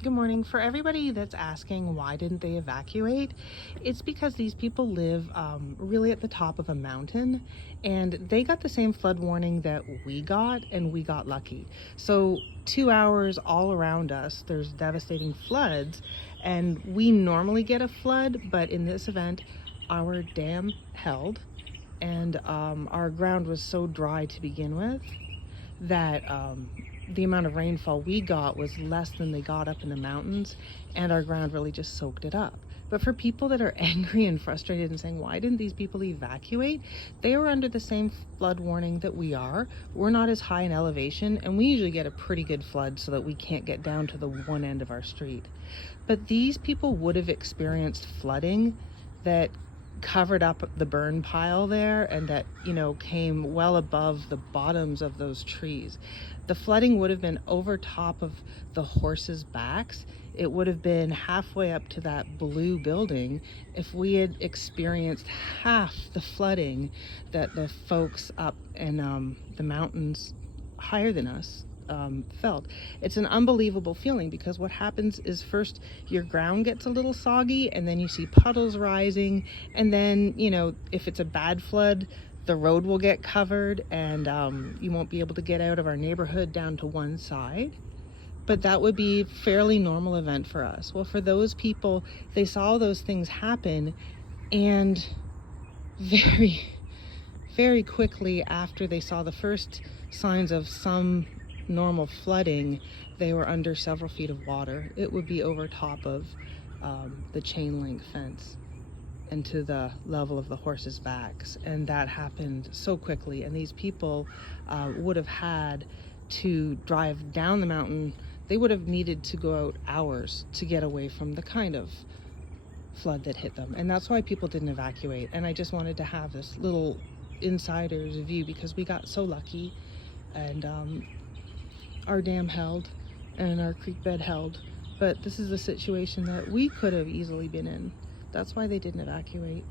Good morning. For everybody that's asking why didn't they evacuate, it's because these people live really at the top of a mountain, and they got the same flood warning that we got, and we got lucky. So 2 hours all around us, there's devastating floods, and we normally get a flood, but in this event, our dam held, and our ground was so dry to begin with that the amount of rainfall we got was less than they got up in the mountains, and our ground really just soaked it up. But for people that are angry and frustrated and saying, why didn't these people evacuate? They were under the same flood warning that we are. We're not as high in elevation, and we usually get a pretty good flood so that we can't get down to the one end of our street. But these people would have experienced flooding that covered up the burn pile there, and that, came well above the bottoms of those trees. The flooding would have been over top of the horses' backs. It would have been halfway up to that blue building if we had experienced half the flooding that the folks up in the mountains higher than us felt. It's an unbelievable feeling, because what happens is first your ground gets a little soggy, and then you see puddles rising, and then, if it's a bad flood, the road will get covered, and you won't be able to get out of our neighborhood down to one side. But that would be a fairly normal event for us. Well, for those people, they saw those things happen, and very, very quickly after they saw the first signs of some normal flooding, they were under several feet of water. It would be over top of the chain link fence and to the level of the horses' backs. And that happened so quickly. And these people would have had to drive down the mountain. They would have needed to go out hours to get away from the kind of flood that hit them. And that's why people didn't evacuate. And I just wanted to have this little insider's view, because we got so lucky, and our dam held and our creek bed held. But this is a situation that we could have easily been in. That's why they didn't evacuate.